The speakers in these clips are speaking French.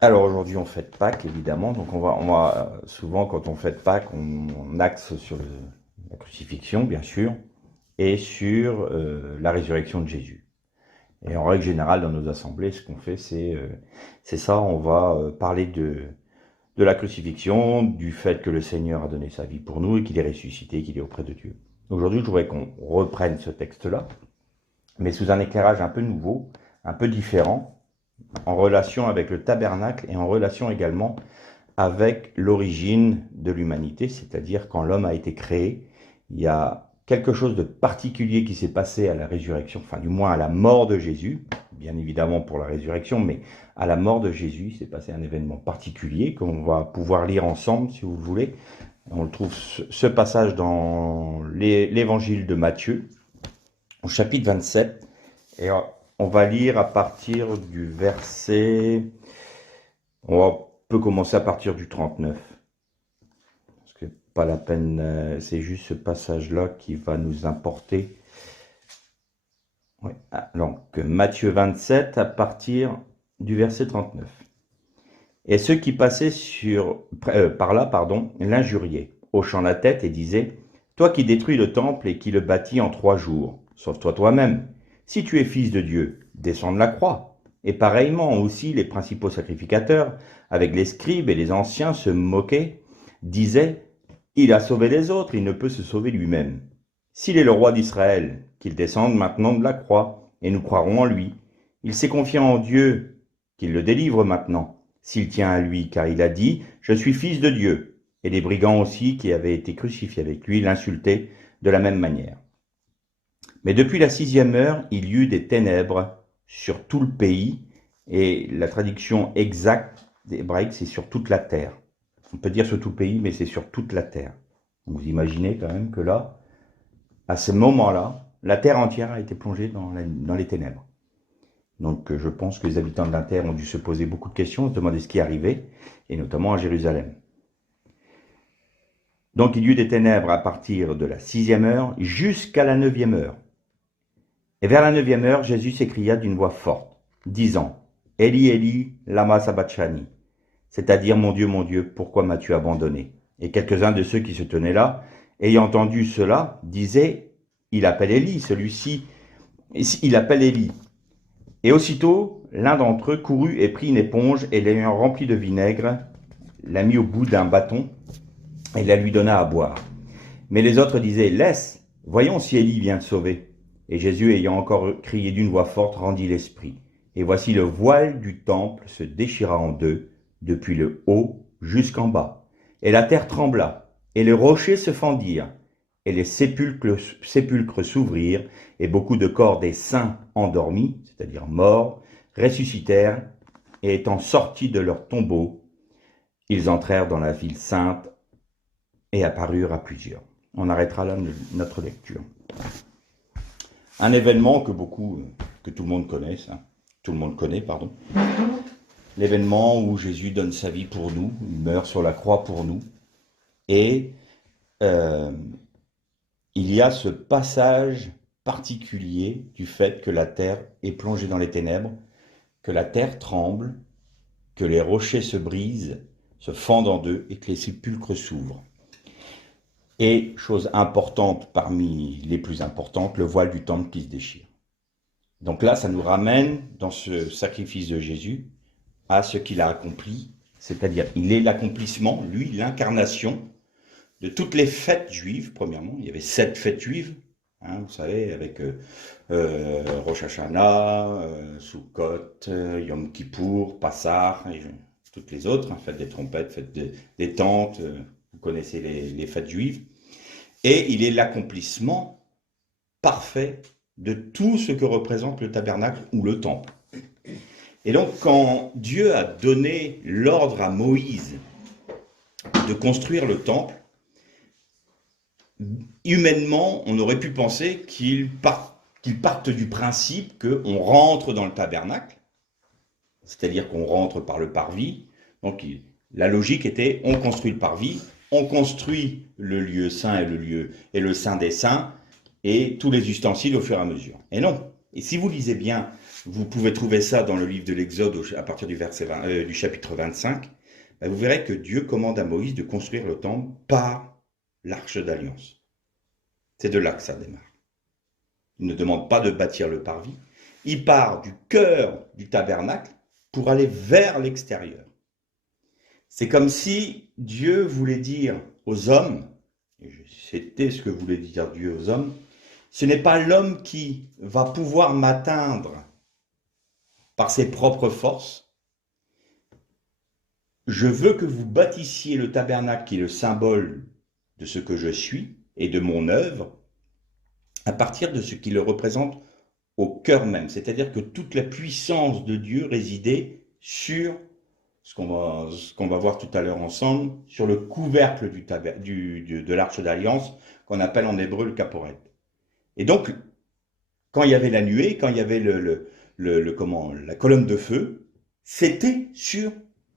Alors aujourd'hui on fête Pâques évidemment, donc on va souvent quand on fête Pâques on axe sur la crucifixion bien sûr et sur la résurrection de Jésus. Et en règle générale dans nos assemblées ce qu'on fait c'est ça, on va parler de la crucifixion, du fait que le Seigneur a donné sa vie pour nous et qu'il est ressuscité, qu'il est auprès de Dieu. Aujourd'hui je voudrais qu'on reprenne ce texte-là, mais sous un éclairage un peu nouveau, un peu différent, en relation avec le tabernacle et en relation également avec l'origine de l'humanité, c'est-à-dire quand l'homme a été créé, il y a quelque chose de particulier qui s'est passé à la résurrection, enfin du moins à la mort de Jésus, bien évidemment pour la résurrection, mais à la mort de Jésus, il s'est passé un événement particulier qu'on va pouvoir lire ensemble si vous voulez. On le trouve ce passage dans l'évangile de Matthieu, au chapitre 27, et on va lire à partir du verset, peut commencer à partir du 39. Parce que pas la peine, c'est juste ce passage-là qui va nous importer. Ouais. Donc, Matthieu 27 à partir du verset 39. Et ceux qui passaient par là, l'injuriaient, hochant la tête et disaient, toi qui détruis le temple et qui le bâtis en 3 jours, sauve-toi toi-même. Si tu es fils de Dieu, descends de la croix. Et pareillement aussi les principaux sacrificateurs, avec les scribes et les anciens, se moquaient, disaient, il a sauvé les autres, il ne peut se sauver lui-même. S'il est le roi d'Israël, qu'il descende maintenant de la croix, et nous croirons en lui. Il s'est confié en Dieu, qu'il le délivre maintenant, s'il tient à lui, car il a dit, je suis fils de Dieu. Et les brigands aussi, qui avaient été crucifiés avec lui, l'insultaient de la même manière. Mais depuis la 6e heure, il y eut des ténèbres sur tout le pays, et la traduction exacte hébraïque, c'est sur toute la terre. On peut dire sur tout le pays, mais c'est sur toute la terre. Vous imaginez quand même que là, à ce moment-là, la terre entière a été plongée dans les ténèbres. Donc je pense que les habitants de la terre ont dû se poser beaucoup de questions, se demander ce qui arrivait, et notamment à Jérusalem. Donc il y eut des ténèbres à partir de la 6e heure jusqu'à la 9e heure. Et vers la 9e heure, Jésus s'écria d'une voix forte, disant, Eli, Eli, lama sabachthani, c'est-à-dire, mon Dieu, pourquoi m'as-tu abandonné? Et quelques-uns de ceux qui se tenaient là, ayant entendu cela, disaient, il appelle Élie, celui-ci, il appelle Élie. Et aussitôt, l'un d'entre eux courut et prit une éponge, et l'ayant remplie de vinaigre, la mit au bout d'un bâton, et la lui donna à boire. Mais les autres disaient, laisse, voyons si Élie vient te sauver. Et Jésus, ayant encore crié d'une voix forte, rendit l'esprit. Et voici le voile du temple se déchira en deux, depuis le haut jusqu'en bas. Et la terre trembla, et les rochers se fendirent, et les sépulcres s'ouvrirent, et beaucoup de corps des saints endormis, c'est-à-dire morts, ressuscitèrent, et étant sortis de leurs tombeaux, ils entrèrent dans la ville sainte et apparurent à plusieurs. On arrêtera là notre lecture. Un événement que tout le monde connaisse, tout le monde connaît, pardon. L'événement où Jésus donne sa vie pour nous, il meurt sur la croix pour nous, et il y a ce passage particulier du fait que la terre est plongée dans les ténèbres, que la terre tremble, que les rochers se brisent, se fendent en deux et que les sépulcres s'ouvrent. Et, chose importante parmi les plus importantes, le voile du temple qui se déchire. Donc là, ça nous ramène dans ce sacrifice de Jésus à ce qu'il a accompli, c'est-à-dire il est l'accomplissement, lui, l'incarnation de toutes les fêtes juives, premièrement. Il y avait 7 fêtes juives, vous savez, avec Rosh Hashanah, Sukkot, Yom Kippour, Passah, et toutes les autres, fête des trompettes, fête des tentes, vous connaissez les fêtes juives. Et il est l'accomplissement parfait de tout ce que représente le tabernacle ou le temple. Et donc, quand Dieu a donné l'ordre à Moïse de construire le temple, humainement, on aurait pu penser qu'il parte du principe qu'on rentre dans le tabernacle, c'est-à-dire qu'on rentre par le parvis. Donc, la logique était, on construit le parvis, on construit le lieu saint et le saint des saints, et tous les ustensiles au fur et à mesure. Et non. Et si vous lisez bien vous pouvez trouver ça dans le livre de l'Exode à partir du chapitre 25, ben vous verrez que Dieu commande à Moïse de construire le temple par l'arche d'alliance. C'est de là que ça démarre. Il ne demande pas de bâtir le parvis. Il part du cœur du tabernacle pour aller vers l'extérieur. C'est comme si Dieu voulait dire aux hommes, et c'était ce que voulait dire Dieu aux hommes, ce n'est pas l'homme qui va pouvoir m'atteindre par ses propres forces. Je veux que vous bâtissiez le tabernacle qui est le symbole de ce que je suis et de mon œuvre, à partir de ce qui le représente au cœur même. C'est-à-dire que toute la puissance de Dieu résidait sur ce qu'on va voir tout à l'heure ensemble, sur le couvercle de l'arche d'alliance, qu'on appelle en hébreu le caporet. Et donc, quand il y avait la nuée, quand il y avait la colonne de feu, c'était sur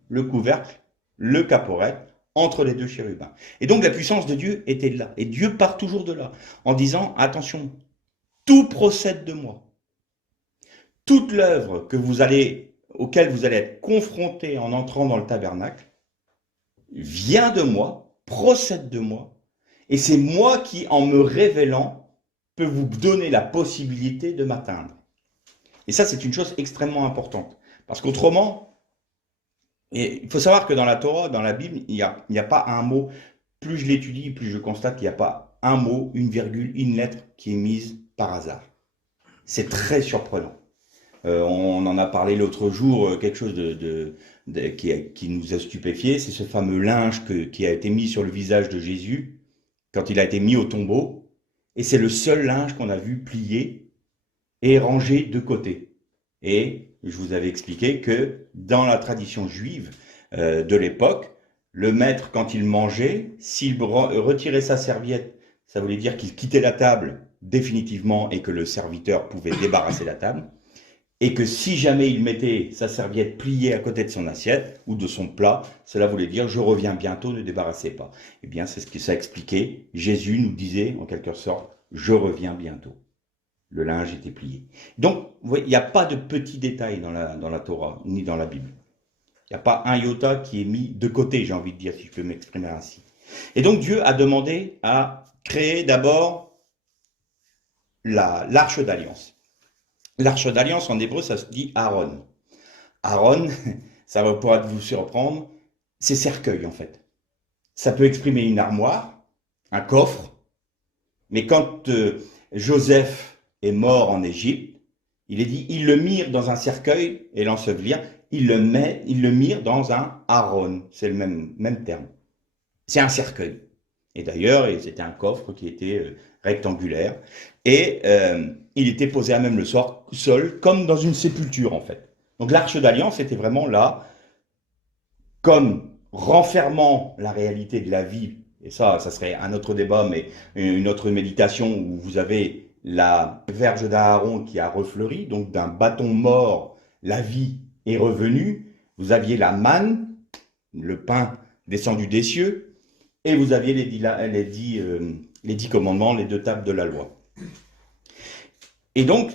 le couvercle, le caporet, entre les deux chérubins. Et donc la puissance de Dieu était là. Et Dieu part toujours de là, en disant, attention, tout procède de moi. Toute l'œuvre auquel vous allez être confronté en entrant dans le tabernacle vient de moi, procède de moi, et c'est moi qui, en me révélant, peux vous donner la possibilité de m'atteindre. Et ça, c'est une chose extrêmement importante. Parce qu'autrement, il faut savoir que dans la Torah, dans la Bible, il n'y a pas un mot. Plus je l'étudie, plus je constate qu'il n'y a pas un mot, une virgule, une lettre qui est mise par hasard. C'est très surprenant. On en a parlé l'autre jour, quelque chose qui nous a stupéfiés, c'est ce fameux linge qui a été mis sur le visage de Jésus quand il a été mis au tombeau. Et c'est le seul linge qu'on a vu plié et rangé de côté. Et je vous avais expliqué que dans la tradition juive de l'époque, le maître, quand il mangeait, s'il retirait sa serviette, ça voulait dire qu'il quittait la table définitivement et que le serviteur pouvait débarrasser la table. Et que si jamais il mettait sa serviette pliée à côté de son assiette ou de son plat, cela voulait dire « je reviens bientôt, ne débarrassez pas ». Eh bien, c'est ce que ça expliquait. Jésus nous disait, en quelque sorte, « je reviens bientôt ». Le linge était plié. Donc, vous voyez, il n'y a pas de petits détails dans la Torah, ni dans la Bible. Il n'y a pas un iota qui est mis de côté, j'ai envie de dire, si je peux m'exprimer ainsi. Et donc, Dieu a demandé à créer d'abord l'arche d'alliance. L'arche d'alliance, en hébreu, ça se dit Aaron. Aaron, ça va pouvoir vous surprendre, c'est cercueil en fait. Ça peut exprimer une armoire, un coffre, mais quand Joseph est mort en Égypte, il est dit, ils le mirent dans un cercueil et l'ensevelirent, ils le mirent dans un Aaron, c'est le même terme. C'est un cercueil. Et d'ailleurs, c'était un coffre qui était rectangulaire. Et il était posé à même le sol, comme dans une sépulture en fait. Donc l'arche d'alliance était vraiment là, comme renfermant la réalité de la vie. Et ça serait un autre débat, mais une autre méditation où vous avez la verge d'Aaron qui a refleuri, donc d'un bâton mort, la vie est revenue. Vous aviez la manne, le pain descendu des cieux, et vous aviez les dix commandements, les 2 tables de la loi. Et donc,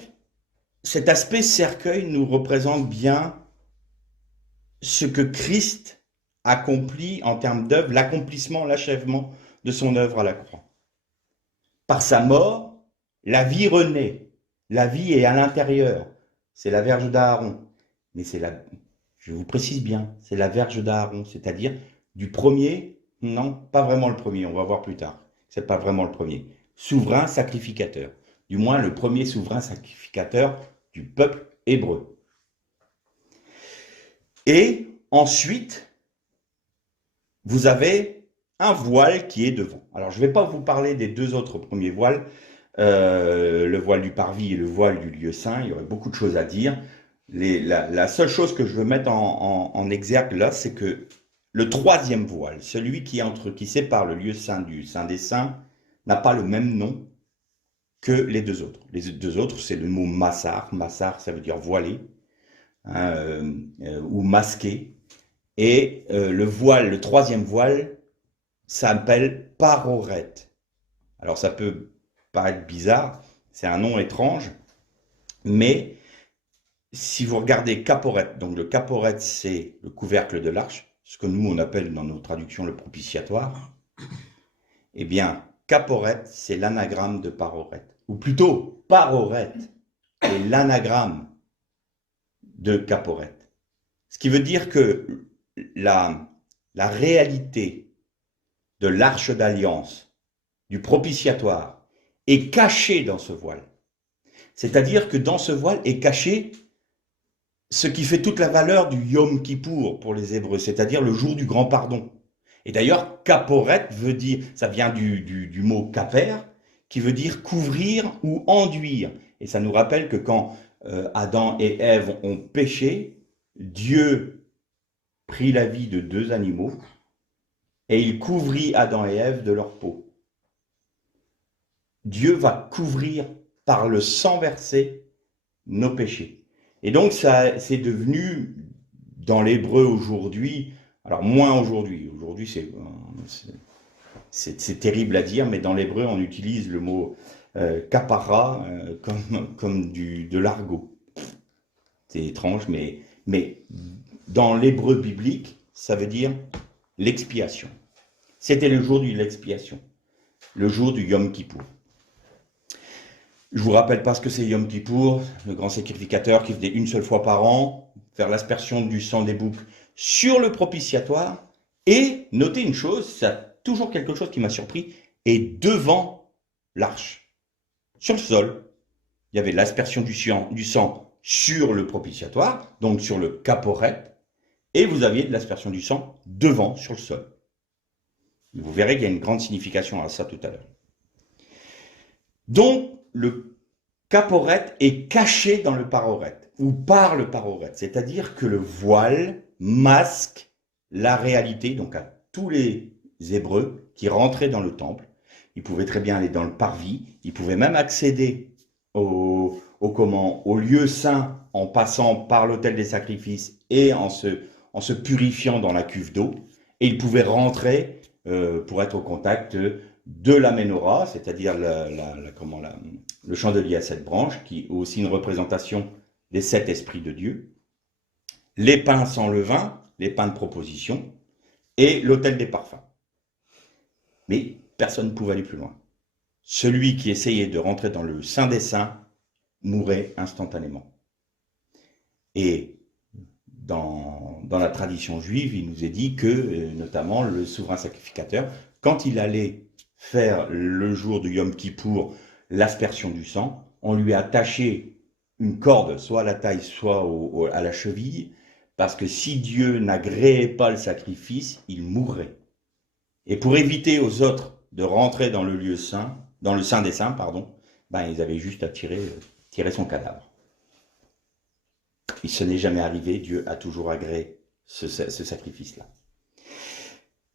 cet aspect cercueil nous représente bien ce que Christ accomplit en termes d'œuvre, l'accomplissement, l'achèvement de son œuvre à la croix. Par sa mort, la vie renaît. La vie est à l'intérieur. C'est la verge d'Aaron. Mais je vous précise bien, c'est la verge d'Aaron, c'est-à-dire du premier, non, pas vraiment le premier, on va voir plus tard. C'est pas vraiment le premier. Souverain sacrificateur. Du moins le premier souverain sacrificateur du peuple hébreu. Et ensuite, vous avez un voile qui est devant. Alors, je ne vais pas vous parler des 2 autres premiers voiles, le voile du parvis et le voile du lieu saint. Il y aurait beaucoup de choses à dire. La seule chose que je veux mettre en exergue là, c'est que le 3e voile, celui qui sépare le lieu saint du saint des saints, n'a pas le même nom que les 2 autres. Les 2 autres, c'est le mot massar. Massar, ça veut dire voilé, hein, ou masqué. Et le 3e voile, s'appelle paroret. Alors ça peut paraître bizarre, c'est un nom étrange, mais si vous regardez caporette, donc le caporette, c'est le couvercle de l'arche, ce que nous, on appelle dans nos traductions le propitiatoire. Eh bien, caporette, c'est l'anagramme de parorette. Ou plutôt, parorette est l'anagramme de caporette. Ce qui veut dire que la réalité de l'arche d'alliance, du propitiatoire, est cachée dans ce voile. C'est-à-dire que dans ce voile est caché ce qui fait toute la valeur du Yom Kippour pour les Hébreux, c'est-à-dire le jour du grand pardon. Et d'ailleurs, caporet veut dire, ça vient du mot caper, qui veut dire couvrir ou enduire. Et ça nous rappelle que quand Adam et Ève ont péché, Dieu prit la vie de deux animaux et il couvrit Adam et Ève de leur peau. Dieu va couvrir par le sang versé nos péchés. Et donc ça c'est devenu dans l'hébreu aujourd'hui, alors moins aujourd'hui, aujourd'hui c'est terrible à dire, mais dans l'hébreu on utilise le mot kapara comme de l'argot. C'est étrange, mais dans l'hébreu biblique, ça veut dire l'expiation. C'était le jour de l'expiation, le jour du Yom Kippour. Je vous rappelle pas ce que c'est Yom Kippour, le grand sacrificateur qui venait une seule fois par an faire l'aspersion du sang des boucs sur le propitiatoire. Et notez une chose, c'est toujours quelque chose qui m'a surpris, et devant l'arche, sur le sol, il y avait l'aspersion du sang sur le propitiatoire, donc sur le caporet, et vous aviez de l'aspersion du sang devant, sur le sol. Vous verrez qu'il y a une grande signification à ça tout à l'heure. Donc, le caporet est caché dans le paroret, ou par le paroret, c'est-à-dire que le voile masque la réalité, donc à tous les Hébreux qui rentraient dans le temple. Ils pouvaient très bien aller dans le parvis, ils pouvaient même accéder au lieu saint en passant par l'autel des sacrifices et en se purifiant dans la cuve d'eau, et ils pouvaient rentrer pour être au contact de la menorah, c'est-à-dire le chandelier à 7 branches, qui est aussi une représentation des 7 esprits de Dieu, les pains sans levain, les pains de proposition, et l'autel des parfums. Mais personne ne pouvait aller plus loin. Celui qui essayait de rentrer dans le Saint des Saints mourait instantanément. Et dans la tradition juive, il nous est dit que, notamment, le souverain sacrificateur, quand il allait faire le jour du Yom Kippour l'aspersion du sang, on lui attachait une corde, soit à la taille, soit à la cheville, parce que si Dieu n'agréait pas le sacrifice, il mourrait. Et pour éviter aux autres de rentrer dans le lieu saint, dans le Saint des Saints, ils avaient juste à tirer son cadavre. Et ce n'est jamais arrivé, Dieu a toujours agréé ce sacrifice-là.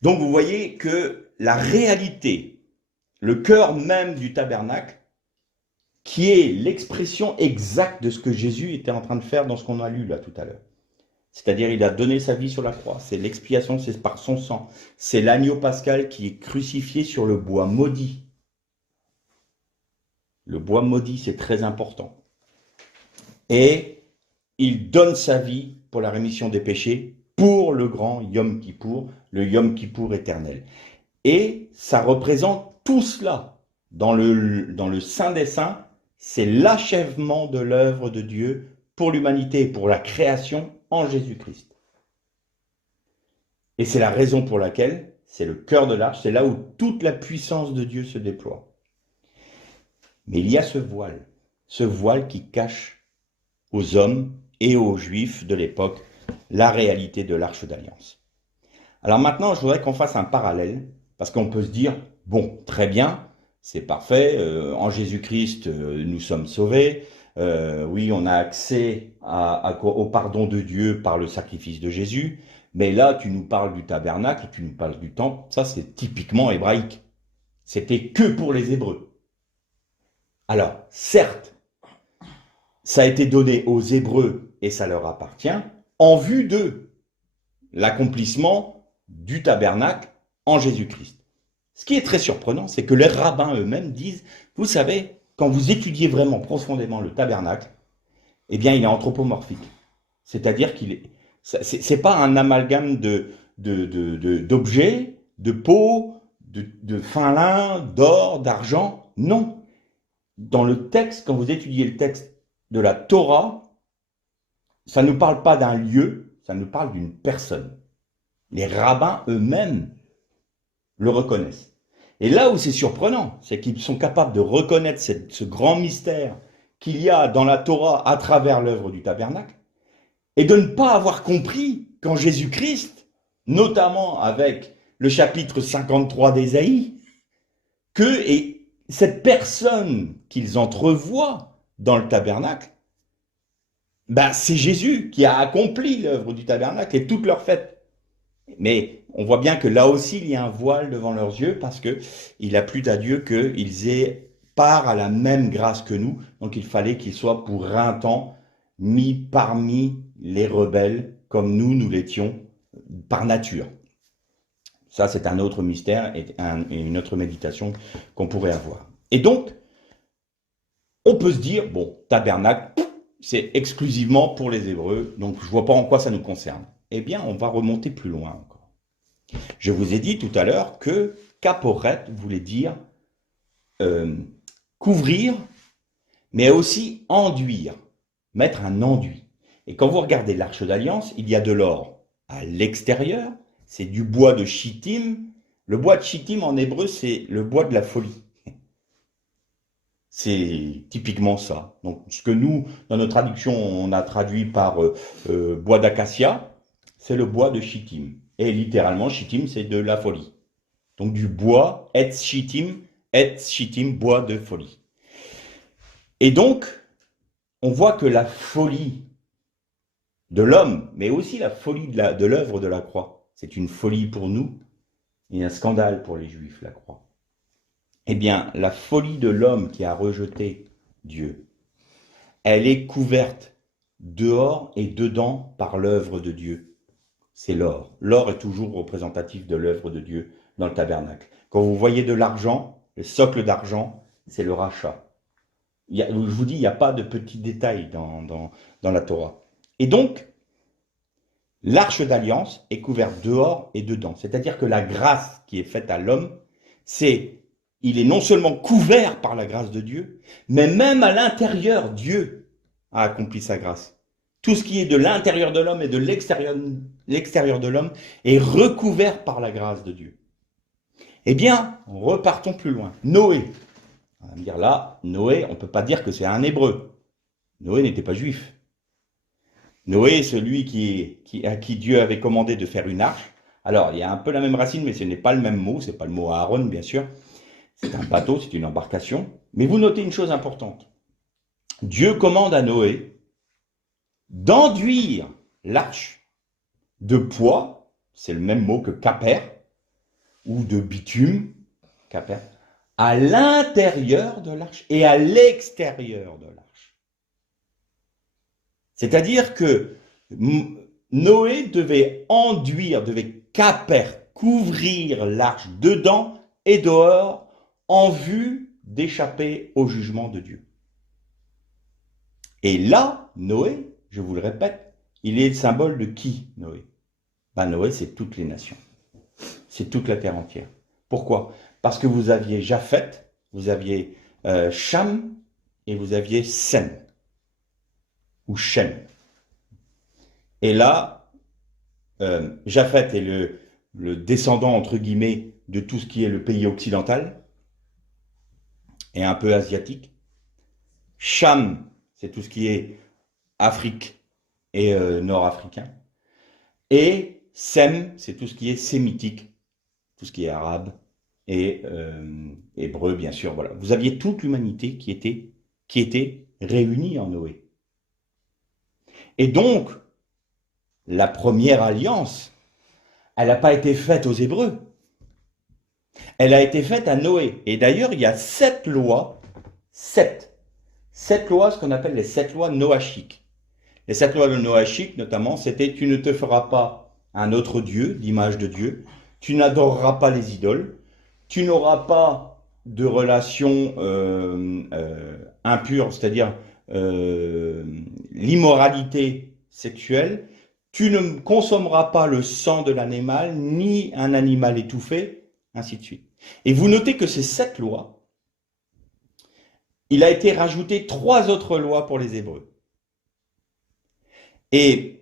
Donc vous voyez que la réalité, le cœur même du tabernacle, qui est l'expression exacte de ce que Jésus était en train de faire dans ce qu'on a lu là tout à l'heure. C'est-à-dire il a donné sa vie sur la croix, c'est l'expiation, c'est par son sang. C'est l'agneau pascal qui est crucifié sur le bois maudit. Le bois maudit, c'est très important. Et il donne sa vie pour la rémission des péchés, pour le grand Yom Kippour, le Yom Kippour éternel. Et ça représente tout cela. Dans le Saint des Saints, c'est l'achèvement de l'œuvre de Dieu pour l'humanité et pour la création en Jésus-Christ. Et c'est la raison pour laquelle c'est le cœur de l'arche, c'est là où toute la puissance de Dieu se déploie. Mais il y a ce voile qui cache aux hommes et aux Juifs de l'époque la réalité de l'Arche d'Alliance. Alors maintenant, je voudrais qu'on fasse un parallèle, parce qu'on peut se dire, bon, très bien, c'est parfait, en Jésus-Christ, nous sommes sauvés, oui, on a accès au pardon de Dieu par le sacrifice de Jésus, mais là, tu nous parles du tabernacle, tu nous parles du temple, ça c'est typiquement hébraïque. C'était que pour les Hébreux. Alors, certes, ça a été donné aux Hébreux et ça leur appartient en vue de l'accomplissement du tabernacle en Jésus-Christ. Ce qui est très surprenant, c'est que les rabbins eux-mêmes disent, vous savez, quand vous étudiez vraiment profondément le tabernacle, eh bien, il est anthropomorphique. C'est-à-dire qu'il est, c'est pas un amalgame d'objets, de peau, de fin lin, d'or, d'argent. Non. Dans le texte, quand vous étudiez le texte de la Torah, ça ne nous parle pas d'un lieu, ça nous parle d'une personne. Les rabbins eux-mêmes le reconnaissent. Et là où c'est surprenant, c'est qu'ils sont capables de reconnaître ce grand mystère qu'il y a dans la Torah à travers l'œuvre du tabernacle, et de ne pas avoir compris qu'en Jésus-Christ, notamment avec le chapitre 53 d'Ésaïe, que et cette personne qu'ils entrevoient dans le tabernacle, ben c'est Jésus qui a accompli l'œuvre du tabernacle et toute leur fête. Mais on voit bien que là aussi, il y a un voile devant leurs yeux parce qu'il a plu à Dieu qu'ils aient part à la même grâce que nous. Donc il fallait qu'ils soient pour un temps mis parmi les rebelles comme nous l'étions par nature. Ça, c'est un autre mystère et une autre méditation qu'on pourrait avoir. Et donc, on peut se dire, bon, tabernacle, c'est exclusivement pour les Hébreux, donc je ne vois pas en quoi ça nous concerne. Eh bien, on va remonter plus loin encore. Je vous ai dit tout à l'heure que kaporet voulait dire couvrir, mais aussi enduire, mettre un enduit. Et quand vous regardez l'Arche d'Alliance, il y a de l'or à l'extérieur, c'est du bois de chittim. Le bois de chittim en hébreu, c'est le bois de la folie. C'est typiquement ça. Donc, ce que nous, dans notre traduction, on a traduit par bois d'acacia, c'est le bois de chittim. Et littéralement, chittim, c'est de la folie. Donc, du bois, etz chittim, bois de folie. Et donc, on voit que la folie de l'homme, mais aussi la folie de l'œuvre de la croix, c'est une folie pour nous et un scandale pour les Juifs, la croix. Eh bien, la folie de l'homme qui a rejeté Dieu, elle est couverte dehors et dedans par l'œuvre de Dieu. C'est l'or. L'or est toujours représentatif de l'œuvre de Dieu dans le tabernacle. Quand vous voyez de l'argent, le socle d'argent, c'est le rachat. Je vous dis, il n'y a pas de petits détails dans la Torah. Et donc, l'Arche d'Alliance est couverte dehors et dedans. C'est-à-dire que la grâce qui est faite à l'homme, il est non seulement couvert par la grâce de Dieu, mais même à l'intérieur, Dieu a accompli sa grâce. Tout ce qui est de l'intérieur de l'homme et de l'extérieur de l'homme est recouvert par la grâce de Dieu. Eh bien, repartons plus loin. Noé. On va me dire là, Noé, on ne peut pas dire que c'est un Hébreu. Noé n'était pas juif. Noé est celui à qui Dieu avait commandé de faire une arche. Alors, il y a un peu la même racine, mais ce n'est pas le même mot. Ce n'est pas le mot Aaron, bien sûr. C'est un bateau, c'est une embarcation. Mais vous notez une chose importante. Dieu commande à Noé d'enduire l'arche de poids, c'est le même mot que kaper, ou de bitume, kaper, à l'intérieur de l'arche et à l'extérieur de l'arche. C'est-à-dire que Noé devait enduire, devait kaper, couvrir l'arche dedans et dehors en vue d'échapper au jugement de Dieu. Et là, Noé, je vous le répète, il est le symbole de qui, Noé? Noé, c'est toutes les nations. C'est toute la terre entière. Pourquoi? Parce que vous aviez Japhet, vous aviez Cham et vous aviez Sem, ou Shem. Et là, Japhet est le descendant, entre guillemets, de tout ce qui est le pays occidental, et un peu asiatique. Cham, c'est tout ce qui est Afrique et nord-africain. Et Sem, c'est tout ce qui est sémitique, tout ce qui est arabe et hébreu, bien sûr. Voilà. Vous aviez toute l'humanité qui était réunie en Noé. Et donc, la première alliance, elle n'a pas été faite aux Hébreux. Elle a été faite à Noé. Et d'ailleurs, il y a 7 lois, 7 lois, ce qu'on appelle les 7 lois noachiques. Les 7 lois de noachiques, notamment, c'était « Tu ne te feras pas un autre Dieu, d'image de Dieu. Tu n'adoreras pas les idoles. Tu n'auras pas de relations impures, c'est-à-dire l'immoralité sexuelle, tu ne consommeras pas le sang de l'animal, ni un animal étouffé, ainsi de suite. Et vous notez que ces 7 lois, il a été rajouté 3 autres lois pour les Hébreux. Et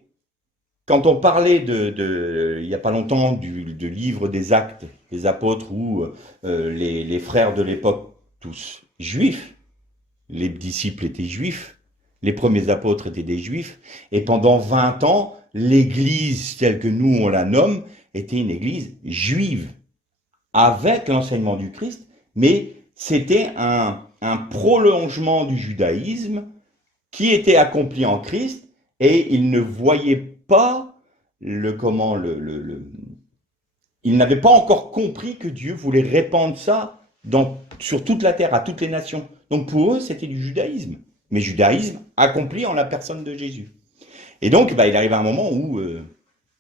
quand on parlait il n'y a pas longtemps du livre des Actes des Apôtres, où les frères de l'époque, tous juifs, les disciples étaient juifs, les premiers apôtres étaient des juifs, et pendant 20 ans, l'Église telle que nous on la nomme était une Église juive, avec l'enseignement du Christ, mais c'était un prolongement du judaïsme qui était accompli en Christ, et ils ne voyaient pas ils n'avaient pas encore compris que Dieu voulait répandre ça sur toute la terre, à toutes les nations. Donc pour eux, c'était du judaïsme, mais judaïsme accompli en la personne de Jésus. Et donc, il arrive un moment où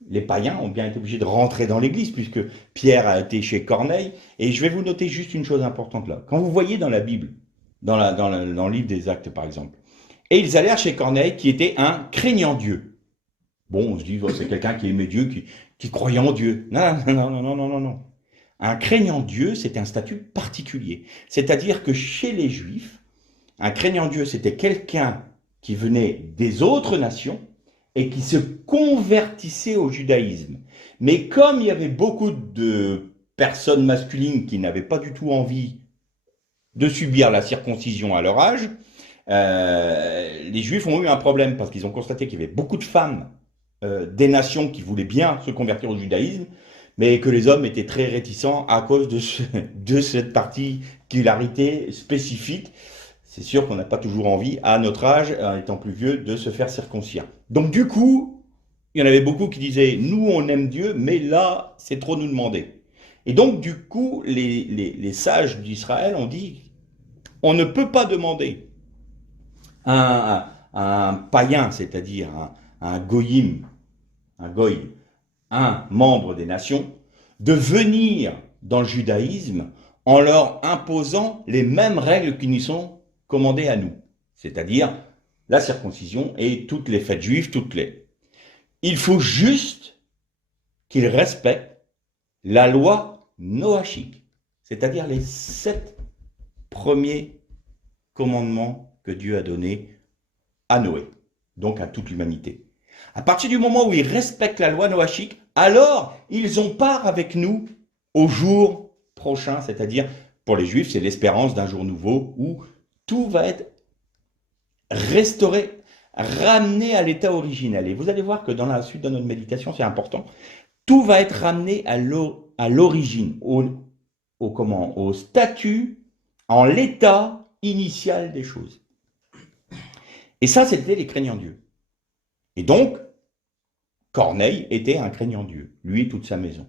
les païens ont bien été obligés de rentrer dans l'église, puisque Pierre a été chez Corneille. Et je vais vous noter juste une chose importante là. Quand vous voyez dans la Bible, dans le livre des Actes par exemple, et ils allèrent chez Corneille qui était un craignant Dieu. Bon, on se dit, c'est quelqu'un qui aimait Dieu, qui croyait en Dieu. Non, non, non, non, non, non, non. Un craignant Dieu, c'était un statut particulier. C'est-à-dire que chez les Juifs, un craignant Dieu, c'était quelqu'un qui venait des autres nations et qui se convertissait au judaïsme. Mais comme il y avait beaucoup de personnes masculines qui n'avaient pas du tout envie de subir la circoncision à leur âge, les Juifs ont eu un problème parce qu'ils ont constaté qu'il y avait beaucoup de femmes des nations qui voulaient bien se convertir au judaïsme, mais que les hommes étaient très réticents à cause de cette particularité spécifique. C'est sûr qu'on n'a pas toujours envie, à notre âge, en étant plus vieux, de se faire circoncire. Donc du coup, il y en avait beaucoup qui disaient « Nous, on aime Dieu, mais là, c'est trop nous demander. » Et donc du coup, les sages d'Israël ont dit « On ne peut pas demander un païen, c'est-à-dire un goyim, un goy, un membre des nations, de venir dans le judaïsme en leur imposant les mêmes règles qui nous sont commandées à nous, c'est-à-dire la circoncision et toutes les fêtes juives, Il faut juste qu'ils respectent la loi noachique, c'est-à-dire les 7 premiers commandements que Dieu a donné à Noé, donc à toute l'humanité. À partir du moment où ils respectent la loi noachique, alors ils ont part avec nous au jour prochain, c'est-à-dire pour les Juifs, c'est l'espérance d'un jour nouveau où tout va être restauré, ramené à l'état originel. Et vous allez voir que dans la suite de notre méditation, c'est important, tout va être ramené à l'origine, au statut, en l'état initial des choses. Et ça, c'était les craignants Dieu. Et donc, Corneille était un craignant Dieu, lui et toute sa maison.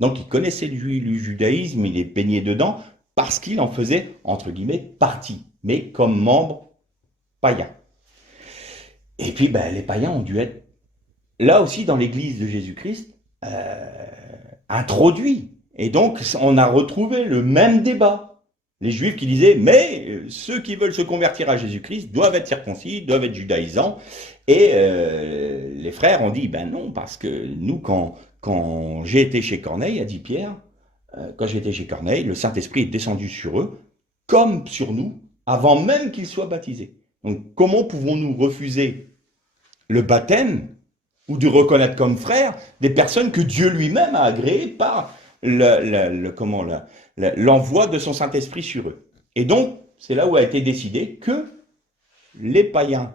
Donc, il connaissait le judaïsme, il est baigné dedans, parce qu'il en faisait, entre guillemets, partie, mais comme membre païen. Et puis, les païens ont dû être, là aussi, dans l'église de Jésus-Christ, introduits. Et donc, on a retrouvé le même débat. Les Juifs qui disaient, mais ceux qui veulent se convertir à Jésus-Christ doivent être circoncis, doivent être judaïsants. Et les frères ont dit, non, parce que nous, quand j'ai été chez Corneille, a dit Pierre, quand j'ai été chez Corneille, le Saint-Esprit est descendu sur eux, comme sur nous, avant même qu'ils soient baptisés. Donc, comment pouvons-nous refuser le baptême ou de reconnaître comme frères des personnes que Dieu lui-même a agréées par l'envoi de son Saint-Esprit sur eux. Et donc, c'est là où a été décidé que les païens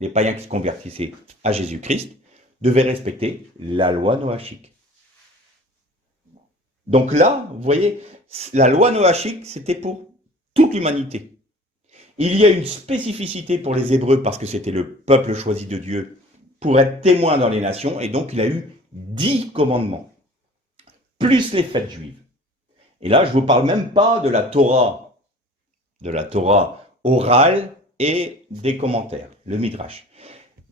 qui se convertissaient à Jésus-Christ, devaient respecter la loi noachique. Donc là, vous voyez, la loi noachique, c'était pour toute l'humanité. Il y a une spécificité pour les Hébreux, parce que c'était le peuple choisi de Dieu, pour être témoin dans les nations, et donc il a eu 10 commandements, plus les fêtes juives. Et là, je ne vous parle même pas de la Torah orale et des commentaires, le Midrash.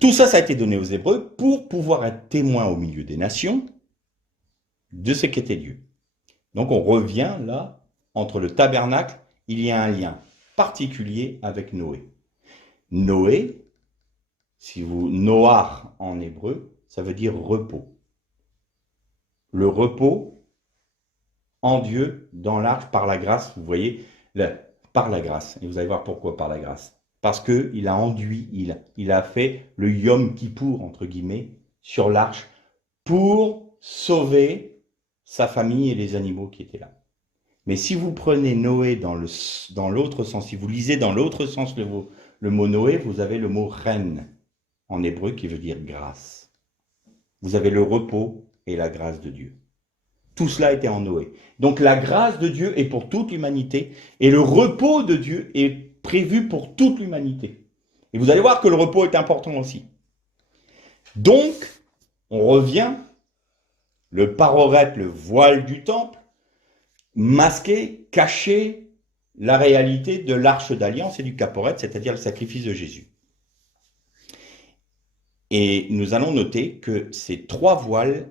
Tout ça, ça a été donné aux Hébreux pour pouvoir être témoins au milieu des nations de ce qu'était Dieu. Donc on revient là, entre le tabernacle, il y a un lien particulier avec Noé. Noé, Noach en hébreu, ça veut dire repos. Le repos en Dieu, dans l'arche, par la grâce, vous voyez, par la grâce. Et vous allez voir pourquoi par la grâce. Parce qu'il a enduit, il a fait le Yom Kippour, entre guillemets, sur l'arche, pour sauver sa famille et les animaux qui étaient là. Mais si vous prenez Noé dans l'autre sens, si vous lisez dans l'autre sens le mot Noé, vous avez le mot reine en hébreu qui veut dire grâce. Vous avez le repos et la grâce de Dieu. Tout cela était en Noé. Donc la grâce de Dieu est pour toute l'humanité et le repos de Dieu est prévu pour toute l'humanité. Et vous allez voir que le repos est important aussi. Donc, on revient, le paroret, le voile du temple, masquer, cacher la réalité de l'arche d'alliance et du caporet, c'est-à-dire le sacrifice de Jésus. Et nous allons noter que ces trois voiles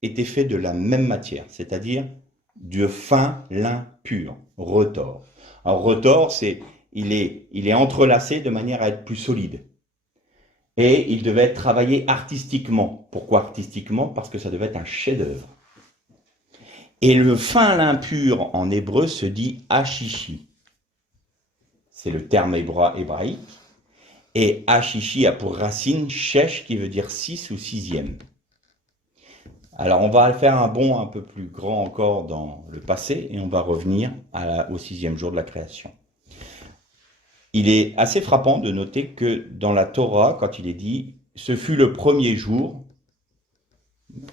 étaient faits de la même matière, c'est-à-dire de fin lin pur, retors. Alors retors, il est entrelacé de manière à être plus solide. Et il devait être travaillé artistiquement. Pourquoi artistiquement? Parce que ça devait être un chef-d'œuvre. Et le fin lin pur en hébreu se dit hashishi. C'est le terme hébraïque. Et hashishi a pour racine shesh qui veut dire 6 ou 6e. Alors on va faire un bond un peu plus grand encore dans le passé et on va revenir au 6e jour de la création. Il est assez frappant de noter que dans la Torah, quand il est dit « ce fut le premier jour »,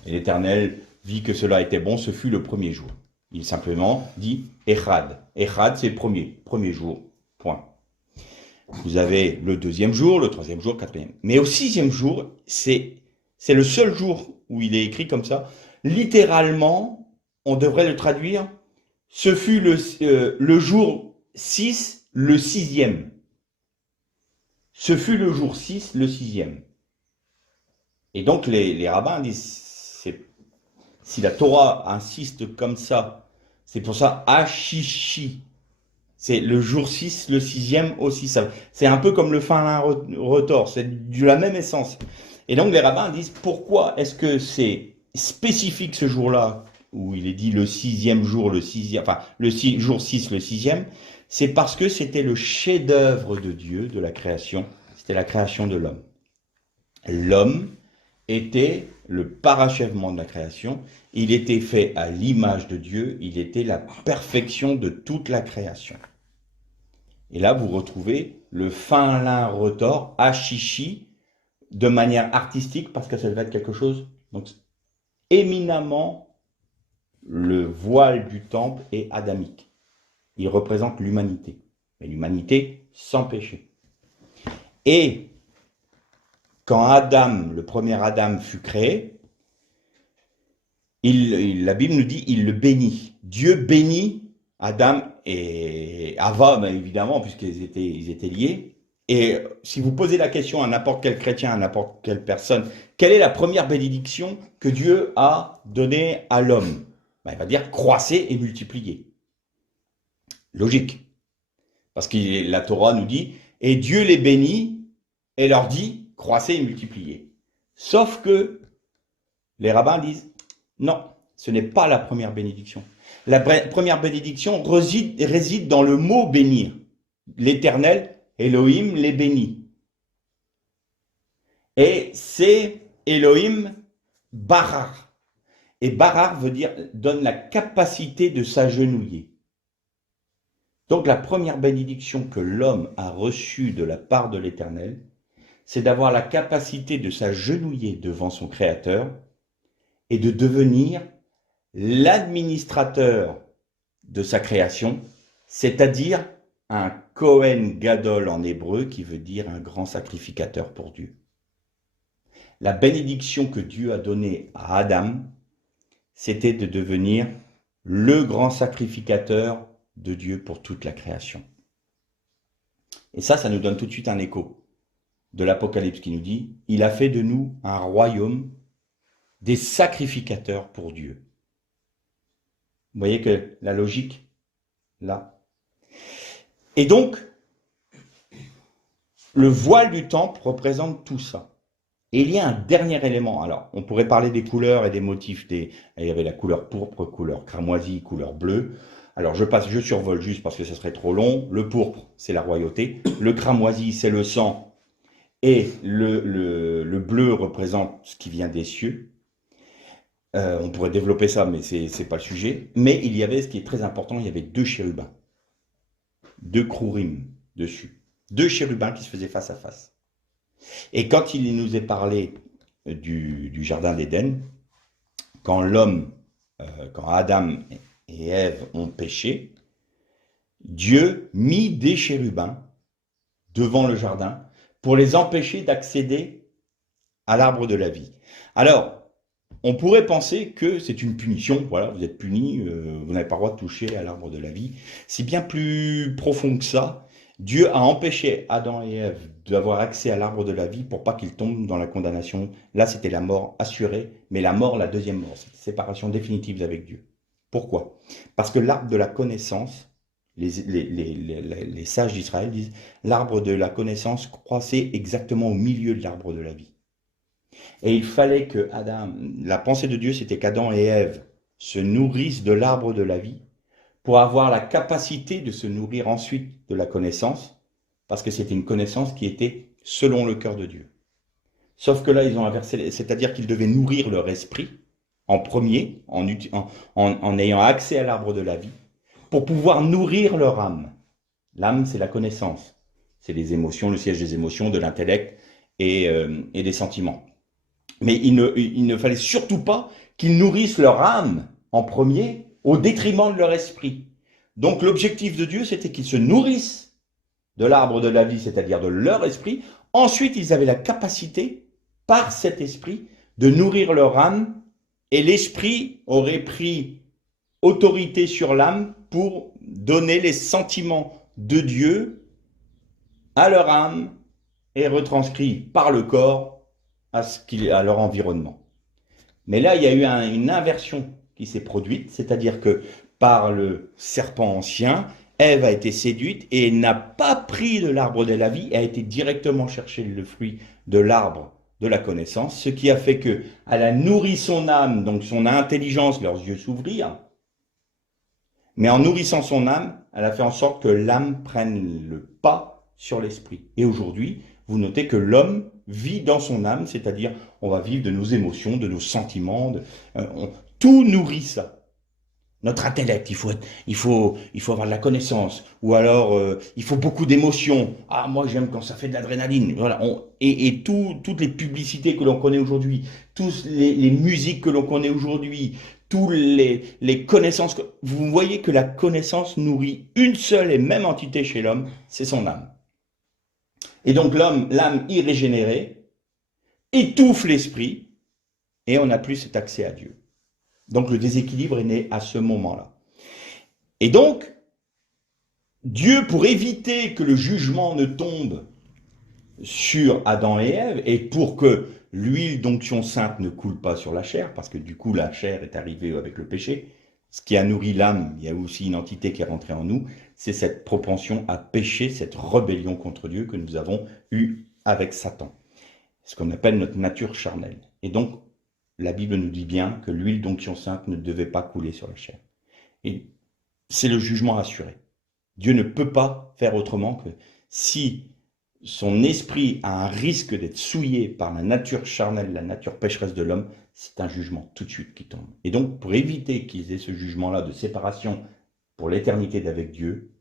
et l'Éternel vit que cela était bon, ce fut le premier jour. Il simplement dit « Echad ». Echad, c'est premier jour, point. Vous avez le deuxième jour, le troisième jour, quatrième. Mais au 6e jour, c'est le seul jour où il est écrit comme ça. Littéralement, on devrait le traduire « ce fut le jour 6, le 6e ». Ce fut le jour 6, le 6e. Et donc les rabbins disent, si la Torah insiste comme ça, c'est pour ça Hashishi. C'est le jour 6, le 6e aussi. C'est un peu comme le fin lin retors, c'est de la même essence. Et donc les rabbins disent, pourquoi est-ce que c'est spécifique ce jour-là, où il est dit le 6e jour, le 6e, enfin le jour 6, le 6e, c'est parce que c'était le chef-d'œuvre de Dieu, de la création, c'était la création de l'homme. L'homme était le parachèvement de la création, il était fait à l'image de Dieu, il était la perfection de toute la création. Et là, vous retrouvez le fin lin retors, hashishi, de manière artistique, parce que ça devait être quelque chose, donc éminemment, le voile du temple est adamique. Il représente l'humanité, mais l'humanité sans péché. Et quand Adam, le premier Adam fut créé, la Bible nous dit il le bénit. Dieu bénit Adam et Ava, ben évidemment, puisqu'ils étaient liés. Et si vous posez la question à n'importe quel chrétien, à n'importe quelle personne, quelle est la première bénédiction que Dieu a donnée à l'homme? Ben, il va dire croissez et multipliez. Logique. Parce que la Torah nous dit, et Dieu les bénit et leur dit, croissez et multipliez. Sauf que les rabbins disent, non, ce n'est pas la première bénédiction. La première bénédiction réside dans le mot bénir. L'Éternel, Elohim, les bénit. Et c'est Elohim barar. Et barar veut dire, donne la capacité de s'agenouiller. Donc la première bénédiction que l'homme a reçue de la part de l'Éternel, c'est d'avoir la capacité de s'agenouiller devant son Créateur et de devenir l'administrateur de sa création, c'est-à-dire un Kohen Gadol en hébreu qui veut dire un grand sacrificateur pour Dieu. La bénédiction que Dieu a donnée à Adam, c'était de devenir le grand sacrificateur de Dieu pour toute la création. Et ça nous donne tout de suite un écho de l'Apocalypse qui nous dit « Il a fait de nous un royaume des sacrificateurs pour Dieu. » Vous voyez que la logique, là. Et donc, Le voile du temple représente tout ça. Et il y a un dernier élément. Alors, on pourrait parler des couleurs et des motifs. Il y avait la couleur pourpre, couleur cramoisie, couleur bleue. Alors, je survole juste parce que ça serait trop long. Le pourpre, c'est la royauté. Le cramoisi, c'est le sang. Et le bleu représente ce qui vient des cieux. On pourrait développer ça, mais c'est pas le sujet. Mais il y avait, ce qui est très important, il y avait deux chérubins, deux krourim dessus. Deux chérubins qui se faisaient face à face. Et quand il nous est parlé du jardin d'Éden, quand quand Adam et Ève ont péché, Dieu mit des chérubins devant le jardin pour les empêcher d'accéder à l'arbre de la vie. Alors, on pourrait penser que c'est une punition, voilà, vous êtes punis, vous n'avez pas le droit de toucher à l'arbre de la vie. C'est bien plus profond que ça. Dieu a empêché Adam et Ève d'avoir accès à l'arbre de la vie pour pas qu'ils tombent dans la condamnation. Là, c'était la mort assurée, mais la mort, la deuxième mort, c'était séparation définitive avec Dieu. Pourquoi? Parce que l'arbre de la connaissance, les sages d'Israël disent, l'arbre de la connaissance croissait exactement au milieu de l'arbre de la vie. Et il fallait que Adam, la pensée de Dieu, c'était qu'Adam et Ève se nourrissent de l'arbre de la vie pour avoir la capacité de se nourrir ensuite de la connaissance, parce que c'était une connaissance qui était selon le cœur de Dieu. Sauf que là, ils ont inversé, c'est-à-dire qu'ils devaient nourrir leur esprit en premier, en ayant accès à l'arbre de la vie, pour pouvoir nourrir leur âme. L'âme, c'est la connaissance, c'est les émotions, le siège des émotions, de l'intellect et des sentiments. Mais il ne fallait surtout pas qu'ils nourrissent leur âme en premier au détriment de leur esprit. Donc l'objectif de Dieu, c'était qu'ils se nourrissent de l'arbre de la vie, c'est-à-dire de leur esprit. Ensuite, ils avaient la capacité, par cet esprit, de nourrir leur âme, et l'esprit aurait pris autorité sur l'âme pour donner les sentiments de Dieu à leur âme et retranscrit par le corps à leur environnement. Mais là, il y a eu une inversion qui s'est produite, c'est-à-dire que par le serpent ancien, Ève a été séduite et n'a pas pris de l'arbre de la vie, elle a été directement chercher le fruit de l'arbre de la connaissance, ce qui a fait que elle a nourri son âme, donc son intelligence, leurs yeux s'ouvrirent, mais en nourrissant son âme, elle a fait en sorte que l'âme prenne le pas sur l'esprit. Et aujourd'hui, vous notez que l'homme vit dans son âme, c'est-à-dire on va vivre de nos émotions, de nos sentiments, tout nourrit ça. Notre intellect, il faut avoir de la connaissance, ou alors il faut beaucoup d'émotions. Ah, moi j'aime quand ça fait de l'adrénaline. Voilà. Toutes les publicités que l'on connaît aujourd'hui, toutes les musiques que l'on connaît aujourd'hui, toutes les connaissances. Vous voyez que la connaissance nourrit une seule et même entité chez l'homme, c'est son âme. Et donc l'âme irrégénérée, étouffe l'esprit, et on n'a plus cet accès à Dieu. Donc le déséquilibre est né à ce moment-là. Et donc, Dieu, pour éviter que le jugement ne tombe sur Adam et Ève, et pour que l'huile d'onction sainte ne coule pas sur la chair, parce que du coup la chair est arrivée avec le péché, ce qui a nourri l'âme, il y a aussi une entité qui est rentrée en nous, c'est cette propension à pécher, cette rébellion contre Dieu que nous avons eue avec Satan. Ce qu'on appelle notre nature charnelle. Et donc, la Bible nous dit bien que l'huile d'onction sainte ne devait pas couler sur la chair. Et c'est le jugement assuré. Dieu ne peut pas faire autrement que si son esprit a un risque d'être souillé par la nature charnelle, la nature pécheresse de l'homme, c'est un jugement tout de suite qui tombe. Et donc, pour éviter qu'ils aient ce jugement-là de séparation pour l'éternité d'avec Dieu,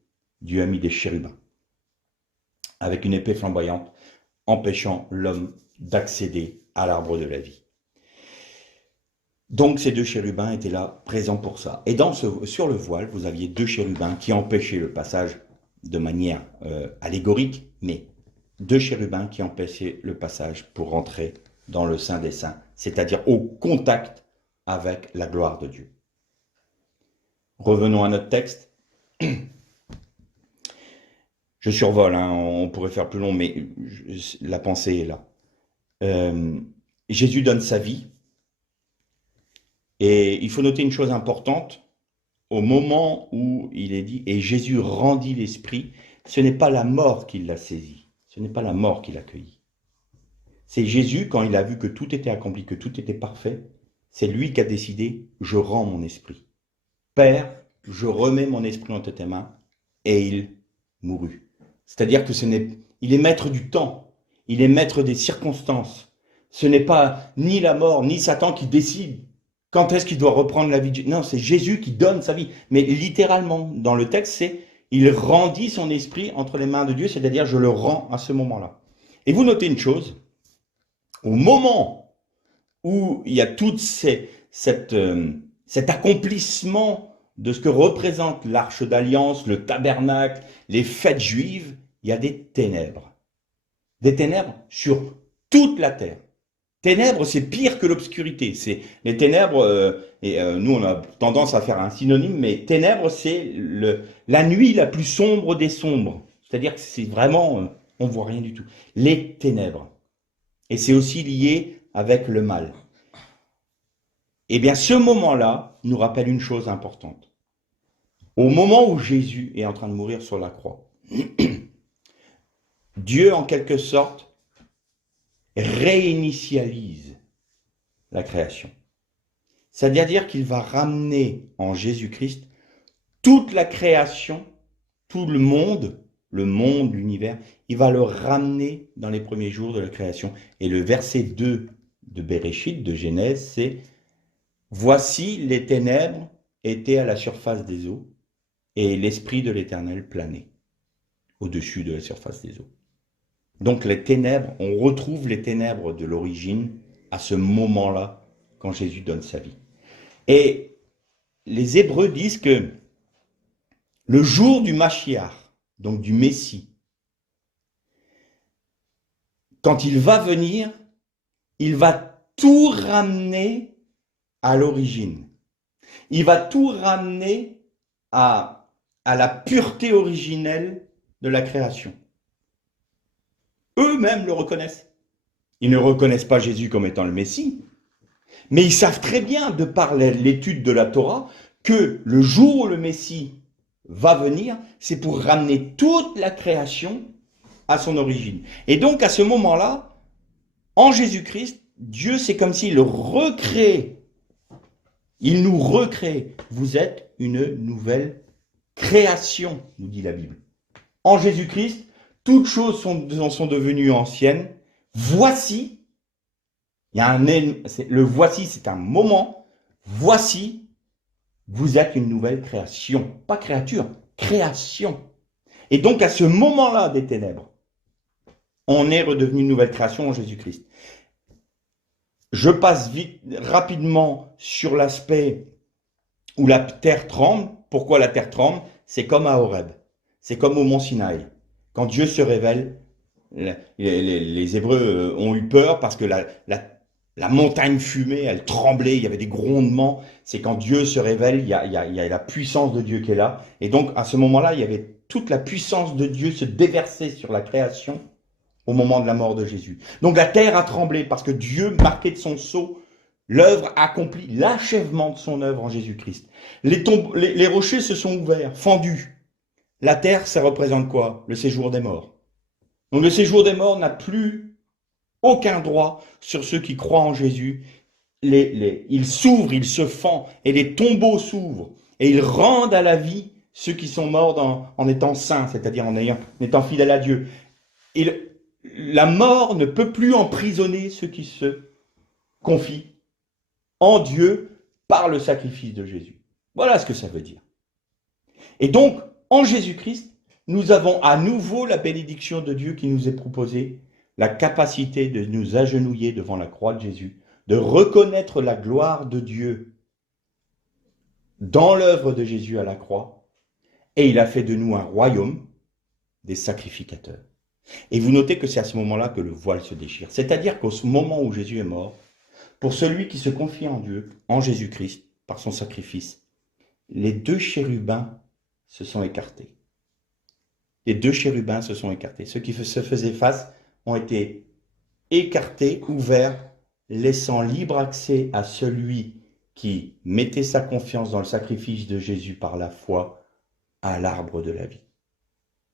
Dieu a mis des chérubins avec une épée flamboyante, empêchant l'homme d'accéder à l'arbre de la vie. Donc ces deux chérubins étaient là, présents pour ça. Et sur le voile, vous aviez deux chérubins qui empêchaient le passage de manière allégorique, mais deux chérubins qui empêchaient le passage pour rentrer dans le Saint des Saints, c'est-à-dire au contact avec la gloire de Dieu. Revenons à notre texte. Je survole, hein, on pourrait faire plus long, mais la pensée est là. Jésus donne sa vie. Et il faut noter une chose importante, au moment où il est dit « et Jésus rendit l'esprit », ce n'est pas la mort qui l'a saisi, Ce n'est pas la mort qui l'accueillit. C'est Jésus, quand il a vu que tout était accompli, que tout était parfait, c'est lui qui a décidé, je rends mon esprit. Père, je remets mon esprit entre tes mains, et il mourut. C'est-à-dire que il est maître du temps, il est maître des circonstances. Ce n'est pas ni la mort, ni Satan qui décide quand est-ce qu'il doit reprendre la vie de Jésus. Non, c'est Jésus qui donne sa vie. Mais littéralement, dans le texte, c'est il rendit son esprit entre les mains de Dieu, c'est-à-dire je le rends à ce moment-là. Et vous notez une chose, au moment où il y a tout cet accomplissement de ce que représente l'Arche d'Alliance, le tabernacle, les fêtes juives, il y a des ténèbres. Des ténèbres sur toute la terre. Ténèbres, c'est pire que l'obscurité. C'est les ténèbres, nous on a tendance à faire un synonyme, mais ténèbres, c'est la nuit la plus sombre des sombres. C'est-à-dire que c'est vraiment, on voit rien du tout. Les ténèbres. Et c'est aussi lié avec le mal. Eh bien, ce moment-là nous rappelle une chose importante. Au moment où Jésus est en train de mourir sur la croix, Dieu, en quelque sorte, réinitialise la création. C'est-à-dire qu'il va ramener en Jésus-Christ toute la création, tout le monde, l'univers, il va le ramener dans les premiers jours de la création. Et le verset 2 de Béréchit, de Genèse, c'est « Voici les ténèbres étaient à la surface des eaux, et l'Esprit de l'Éternel planait au-dessus de la surface des eaux. » Donc les ténèbres, on retrouve les ténèbres de l'origine à ce moment-là, quand Jésus donne sa vie. Et les Hébreux disent que le jour du Mashiach, donc du Messie, quand il va venir, il va tout ramener à l'origine. Il va tout ramener à la pureté originelle de la création. Eux-mêmes le reconnaissent. Ils ne reconnaissent pas Jésus comme étant le Messie, mais ils savent très bien, de par l'étude de la Torah, que le jour où le Messie va venir, c'est pour ramener toute la création à son origine. Et donc, à ce moment-là, en Jésus-Christ, Dieu, c'est comme s'il recrée, il nous recrée. Vous êtes une nouvelle création, nous dit la Bible. En Jésus-Christ, toutes choses sont devenues anciennes. Voici, le voici, c'est un moment. Voici, vous êtes une nouvelle création. Pas créature, création. Et donc, à ce moment-là des ténèbres, on est redevenu une nouvelle création en Jésus-Christ. Je passe rapidement sur l'aspect où la terre tremble. Pourquoi la terre tremble? C'est comme à Horeb. C'est comme au mont Sinaï. Quand Dieu se révèle, les Hébreux ont eu peur parce que la montagne fumait, elle tremblait, il y avait des grondements. C'est quand Dieu se révèle, il y a la puissance de Dieu qui est là. Et donc, à ce moment-là, il y avait toute la puissance de Dieu se déverser sur la création au moment de la mort de Jésus. Donc, la terre a tremblé parce que Dieu marquait de son sceau l'œuvre accomplie, l'achèvement de son œuvre en Jésus-Christ. Les rochers se sont ouverts, fendus. La terre, ça représente quoi? Le séjour des morts. Donc le séjour des morts n'a plus aucun droit sur ceux qui croient en Jésus. Il s'ouvre, il se fend, et les tombeaux s'ouvrent, et ils rendent à la vie ceux qui sont morts en étant saints, c'est-à-dire en étant fidèles à Dieu. La mort ne peut plus emprisonner ceux qui se confient en Dieu par le sacrifice de Jésus. Voilà ce que ça veut dire. Et donc, en Jésus-Christ, nous avons à nouveau la bénédiction de Dieu qui nous est proposée, la capacité de nous agenouiller devant la croix de Jésus, de reconnaître la gloire de Dieu dans l'œuvre de Jésus à la croix, et il a fait de nous un royaume des sacrificateurs. Et vous notez que c'est à ce moment-là que le voile se déchire. C'est-à-dire qu'au moment où Jésus est mort, pour celui qui se confie en Dieu, en Jésus-Christ, par son sacrifice, les deux chérubins se sont écartés. Les deux chérubins se sont écartés. Ceux qui se faisaient face ont été écartés, ouverts, laissant libre accès à celui qui mettait sa confiance dans le sacrifice de Jésus par la foi à l'arbre de la vie.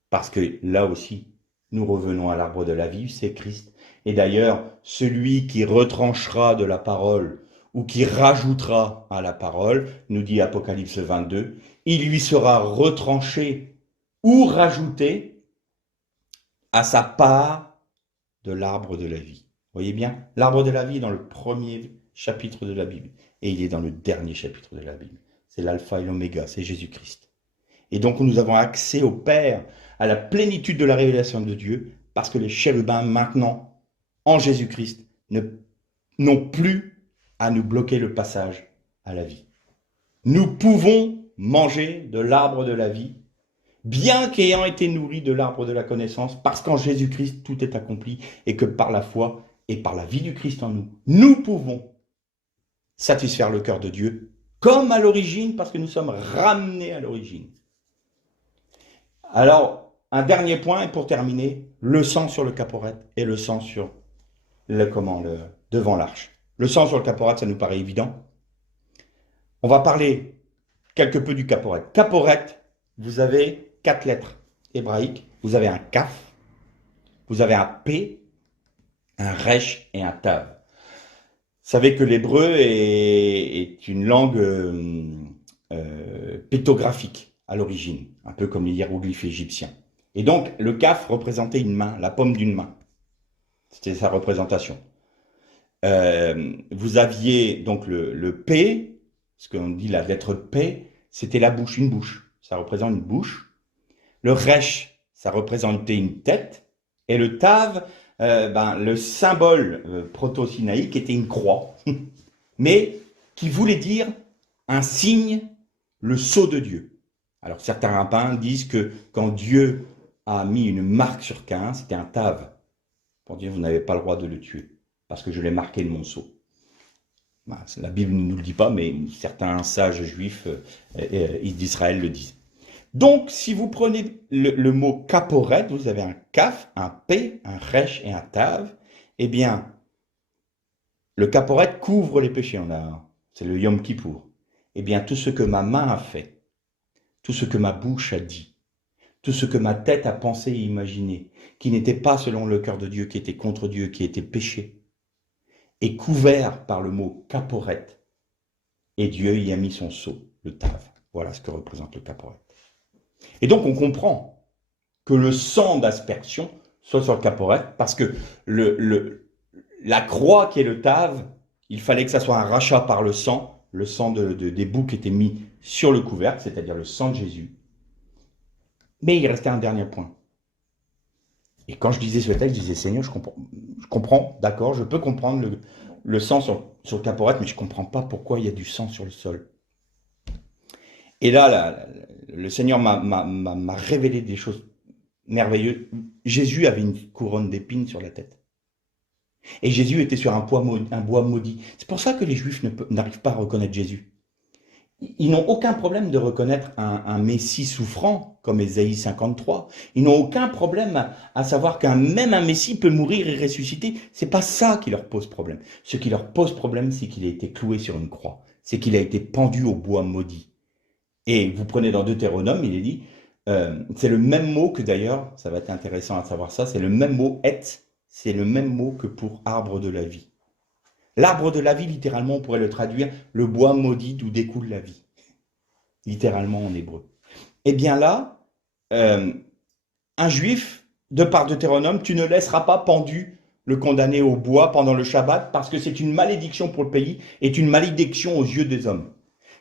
Parce que là aussi, nous revenons à l'arbre de la vie, c'est Christ. Et d'ailleurs, celui qui retranchera de la parole ou qui rajoutera à la parole, nous dit Apocalypse 22, il lui sera retranché ou rajouté à sa part de l'arbre de la vie. Voyez bien, l'arbre de la vie est dans le premier chapitre de la Bible et il est dans le dernier chapitre de la Bible. C'est l'alpha et l'oméga, c'est Jésus-Christ. Et donc nous avons accès au Père, à la plénitude de la révélation de Dieu, parce que les chérubins maintenant, en Jésus-Christ, n'ont plus à nous bloquer le passage à la vie. Nous pouvons manger de l'arbre de la vie, bien qu'ayant été nourris de l'arbre de la connaissance, parce qu'en Jésus-Christ tout est accompli, et que par la foi et par la vie du Christ en nous, nous pouvons satisfaire le cœur de Dieu, comme à l'origine, parce que nous sommes ramenés à l'origine. Alors, un dernier point, et pour terminer, le sang sur le caporette et le sang sur devant l'arche. Le sang sur le caporette, ça nous paraît évident. On va parler quelque peu du caporette. Caporette, vous avez 4 lettres hébraïques. Vous avez un kaf, vous avez un p, un resh et un tav. Vous savez que l'hébreu est une langue pictographique à l'origine, un peu comme les hiéroglyphes égyptiens. Et donc, le kaf représentait une main, la paume d'une main. C'était sa représentation. Vous aviez donc le P, ce qu'on dit la lettre P, c'était la bouche, une bouche. Ça représente une bouche. Le Resh, ça représentait une tête. Et le Tav, le symbole proto-sinaïque était une croix, mais qui voulait dire un signe, le sceau de Dieu. Alors certains rabbins disent que quand Dieu a mis une marque sur Caïn, c'était un Tav, pour dire vous n'avez pas le droit de le tuer, parce que je l'ai marqué de mon sceau. La Bible ne nous le dit pas, mais certains sages juifs d'Israël le disent. Donc, si vous prenez le mot caporet, vous avez un kaf, un p, un resh et un tav. Eh bien, le caporet couvre les péchés. C'est le Yom Kippour. Eh bien, tout ce que ma main a fait, tout ce que ma bouche a dit, tout ce que ma tête a pensé et imaginé, qui n'était pas selon le cœur de Dieu, qui était contre Dieu, qui était péché, est couvert par le mot caporet. Et Dieu y a mis son sceau, le tav. Voilà ce que représente le caporet. Et donc on comprend que le sang d'aspersion soit sur le caporet, parce que la croix qui est le tav, il fallait que ça soit un rachat par le sang des boucs était mis sur le couvercle, c'est-à-dire le sang de Jésus. Mais il restait un dernier point. Et quand je lisais ce texte, je disais, Seigneur, je comprends, d'accord, je peux comprendre le sang sur le caporet, mais je ne comprends pas pourquoi il y a du sang sur le sol. Et là, le Seigneur m'a révélé des choses merveilleuses. Jésus avait une couronne d'épines sur la tête. Et Jésus était sur un bois maudit. C'est pour ça que les Juifs n'arrivent pas à reconnaître Jésus. Ils n'ont aucun problème de reconnaître un Messie souffrant, comme Ésaïe 53. Ils n'ont aucun problème à savoir même un Messie peut mourir et ressusciter. C'est pas ça qui leur pose problème. Ce qui leur pose problème, c'est qu'il a été cloué sur une croix. C'est qu'il a été pendu au bois maudit. Et vous prenez dans Deutéronome, il est dit, c'est le même mot que d'ailleurs, ça va être intéressant à savoir ça, c'est le même mot et, c'est le même mot que pour arbre de la vie. L'arbre de la vie, littéralement, on pourrait le traduire, le bois maudit d'où découle la vie. Littéralement en hébreu. Eh bien là, un juif, de par Deutéronome, tu ne laisseras pas pendu le condamné au bois pendant le Shabbat, parce que c'est une malédiction pour le pays, et une malédiction aux yeux des hommes.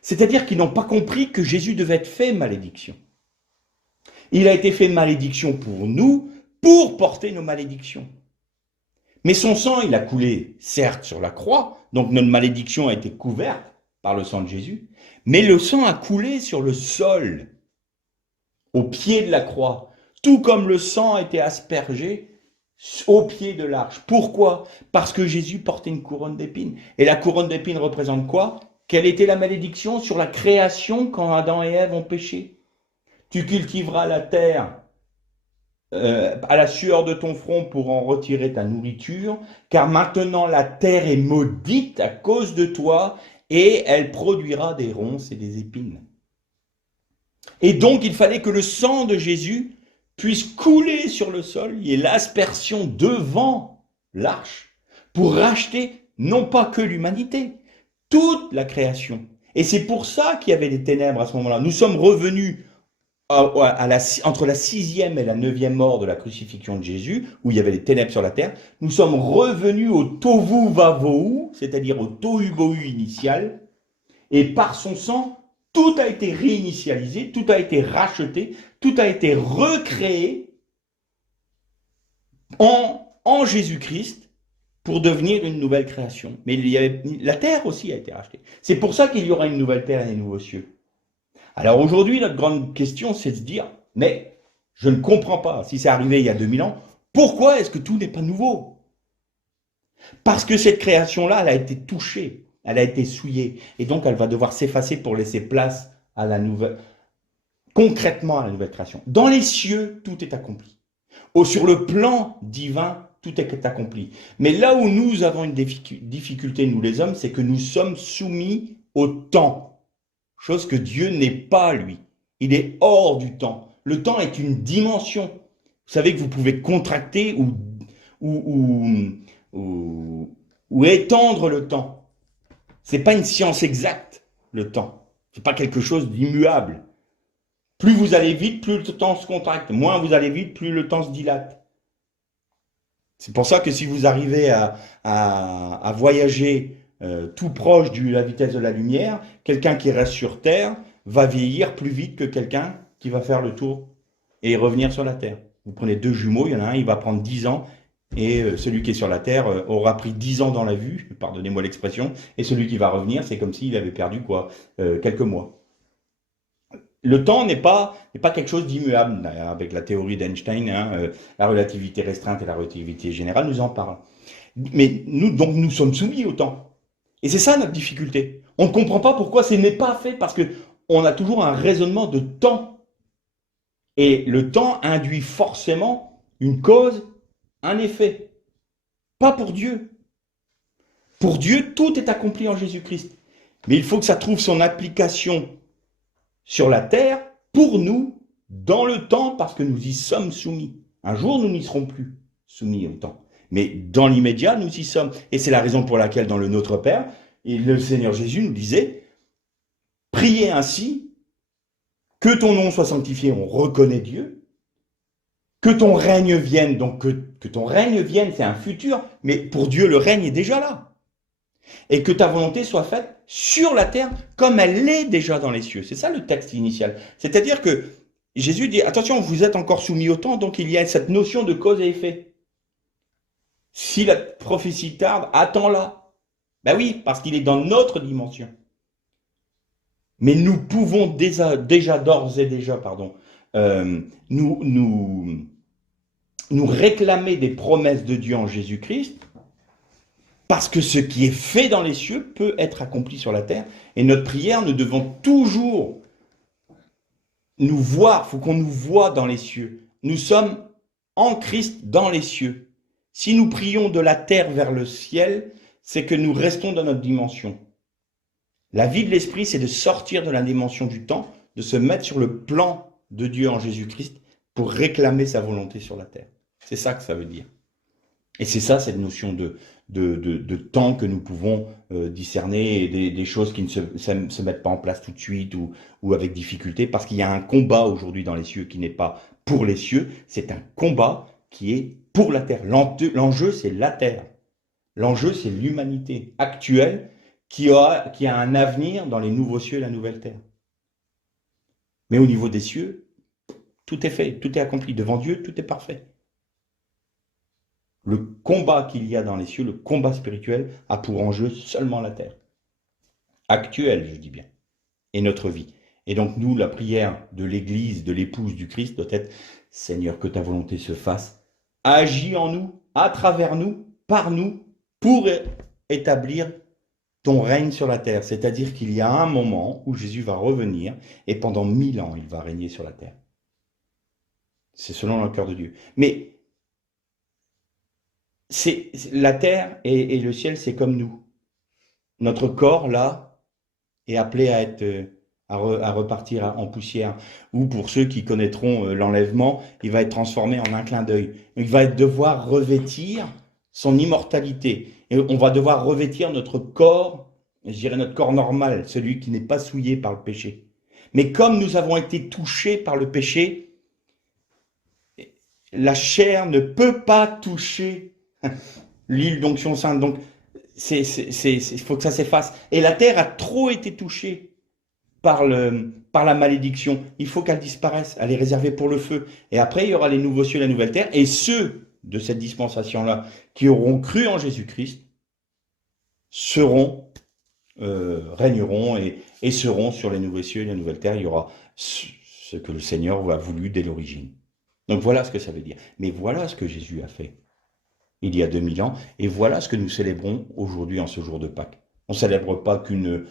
C'est-à-dire qu'ils n'ont pas compris que Jésus devait être fait malédiction. Il a été fait malédiction pour nous, pour porter nos malédictions. Mais son sang, il a coulé, certes, sur la croix, donc notre malédiction a été couverte par le sang de Jésus, mais le sang a coulé sur le sol, au pied de la croix, tout comme le sang a été aspergé au pied de l'arche. Pourquoi? Parce que Jésus portait une couronne d'épines. Et la couronne d'épines représente quoi? Quelle était la malédiction sur la création quand Adam et Ève ont péché? Tu cultiveras la terre à la sueur de ton front pour en retirer ta nourriture, car maintenant la terre est maudite à cause de toi, et elle produira des ronces et des épines. Et donc il fallait que le sang de Jésus puisse couler sur le sol, il y ait l'aspersion devant l'arche pour racheter non pas que l'humanité, toute la création. Et c'est pour ça qu'il y avait des ténèbres à ce moment-là. Nous sommes revenus entre la sixième et la neuvième mort de la crucifixion de Jésus, où il y avait les ténèbres sur la terre. Nous sommes revenus au tohu vavohu, c'est-à-dire au tohu bohu initial, et par son sang, tout a été réinitialisé, tout a été racheté, tout a été recréé en Jésus-Christ pour devenir une nouvelle création. Mais la terre aussi a été rachetée. C'est pour ça qu'il y aura une nouvelle terre et des nouveaux cieux. Alors aujourd'hui, notre grande question, c'est de se dire, mais je ne comprends pas, si c'est arrivé il y a 2000 ans, pourquoi est-ce que tout n'est pas nouveau? Parce que cette création-là, elle a été touchée, elle a été souillée, et donc elle va devoir s'effacer pour laisser place à la nouvelle, concrètement à la nouvelle création. Dans les cieux, tout est accompli. Sur le plan divin, tout est accompli. Mais là où nous avons une difficulté, nous les hommes, c'est que nous sommes soumis au temps. Chose que Dieu n'est pas, lui. Il est hors du temps. Le temps est une dimension. Vous savez que vous pouvez contracter ou étendre le temps. C'est pas une science exacte, le temps. C'est pas quelque chose d'immuable. Plus vous allez vite, plus le temps se contracte. Moins vous allez vite, plus le temps se dilate. C'est pour ça que si vous arrivez à voyager tout proche de la vitesse de la lumière, quelqu'un qui reste sur Terre va vieillir plus vite que quelqu'un qui va faire le tour et revenir sur la Terre. Vous prenez deux jumeaux, il y en a un, il va prendre 10 ans, et celui qui est sur la Terre aura pris 10 ans dans la vue, pardonnez-moi l'expression, et celui qui va revenir, c'est comme s'il avait perdu quelques mois. Le temps n'est pas quelque chose d'immuable, avec la théorie d'Einstein, la relativité restreinte et la relativité générale nous en parlent. Mais nous sommes soumis au temps. Et c'est ça notre difficulté. On ne comprend pas pourquoi ce n'est pas fait, parce qu'on a toujours un raisonnement de temps. Et le temps induit forcément une cause, un effet. Pas pour Dieu. Pour Dieu, tout est accompli en Jésus-Christ. Mais il faut que ça trouve son application sur la terre, pour nous, dans le temps, parce que nous y sommes soumis. Un jour, nous n'y serons plus soumis au temps. Mais dans l'immédiat, nous y sommes. Et c'est la raison pour laquelle, dans le Notre Père, le Seigneur Jésus nous disait, priez ainsi, que ton nom soit sanctifié, on reconnaît Dieu, que ton règne vienne, donc que ton règne vienne, c'est un futur, mais pour Dieu, le règne est déjà là. Et que ta volonté soit faite sur la terre comme elle l'est déjà dans les cieux. C'est ça le texte initial. C'est-à-dire que Jésus dit, attention, vous êtes encore soumis au temps, donc il y a cette notion de cause et effet. Si la prophétie tarde, attends-la. Ben oui, parce qu'il est dans notre dimension. Mais nous pouvons déjà d'ores et déjà, nous réclamer des promesses de Dieu en Jésus-Christ, parce que ce qui est fait dans les cieux peut être accompli sur la terre. Et notre prière, nous devons toujours nous voir, il faut qu'on nous voie dans les cieux. Nous sommes en Christ dans les cieux. Si nous prions de la terre vers le ciel, c'est que nous restons dans notre dimension. La vie de l'esprit, c'est de sortir de la dimension du temps, de se mettre sur le plan de Dieu en Jésus-Christ pour réclamer sa volonté sur la terre. C'est ça que ça veut dire. Et c'est ça, cette notion de temps que nous pouvons discerner, et des choses qui ne se mettent pas en place tout de suite ou avec difficulté, parce qu'il y a un combat aujourd'hui dans les cieux qui n'est pas pour les cieux, c'est un combat qui est pour la terre. L'enjeu, c'est la terre. L'enjeu, c'est l'humanité actuelle qui a un avenir dans les nouveaux cieux et la nouvelle terre. Mais au niveau des cieux, tout est fait, tout est accompli. Devant Dieu, tout est parfait. Le combat qu'il y a dans les cieux, le combat spirituel, a pour enjeu seulement la terre. Actuelle, je dis bien. Et notre vie. Et donc nous, la prière de l'Église, de l'épouse du Christ, doit être « Seigneur, que ta volonté se fasse. Agis en nous, à travers nous, par nous, pour établir ton règne sur la terre. » C'est-à-dire qu'il y a un moment où Jésus va revenir et pendant 1000 ans, il va régner sur la terre. C'est selon le cœur de Dieu. Mais la terre et le ciel, c'est comme nous. Notre corps, là, est appelé à être à repartir en poussière. Ou pour ceux qui connaîtront l'enlèvement, il va être transformé en un clin d'œil. Il va devoir revêtir son immortalité. Et on va devoir revêtir notre corps, je dirais notre corps normal, celui qui n'est pas souillé par le péché. Mais comme nous avons été touchés par le péché, la chair ne peut pas toucher l'huile d'onction sainte. Donc, il faut que ça s'efface. Et la terre a trop été touchée par la malédiction. Il faut qu'elle disparaisse. Elle est réservée pour le feu. Et après, il y aura les nouveaux cieux et la nouvelle terre. Et ceux de cette dispensation-là qui auront cru en Jésus-Christ régneront et seront sur les nouveaux cieux et la nouvelle terre. Il y aura ce que le Seigneur a voulu dès l'origine. Donc voilà ce que ça veut dire. Mais voilà ce que Jésus a fait il y a 2000 ans. Et voilà ce que nous célébrons aujourd'hui en ce jour de Pâques. On ne célèbre pas qu'une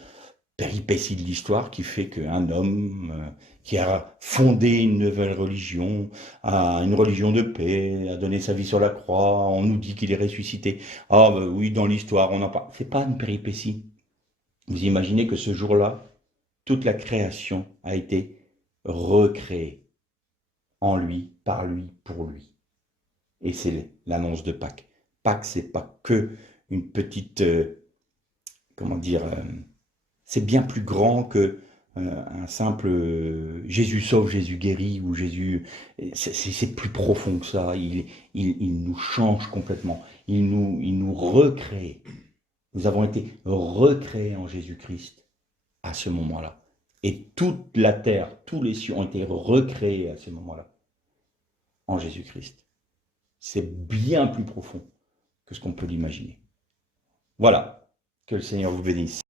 péripétie de l'histoire qui fait qu'un homme qui a fondé une nouvelle religion, une religion de paix, a donné sa vie sur la croix, on nous dit qu'il est ressuscité. Ah ben oui, dans l'histoire, on en parle. C'est pas une péripétie. Vous imaginez que ce jour-là, toute la création a été recréée en lui, par lui, pour lui. Et c'est l'annonce de Pâques. Pâques, c'est pas que une petite, comment dire, c'est bien plus grand que un simple Jésus sauve, Jésus guérit ou Jésus. C'est plus profond que ça. Il nous change complètement. Il nous recrée. Nous avons été recréés en Jésus-Christ à ce moment-là. Et toute la terre, tous les cieux ont été recréés à ce moment-là en Jésus-Christ. C'est bien plus profond que ce qu'on peut l'imaginer. Voilà, que le Seigneur vous bénisse.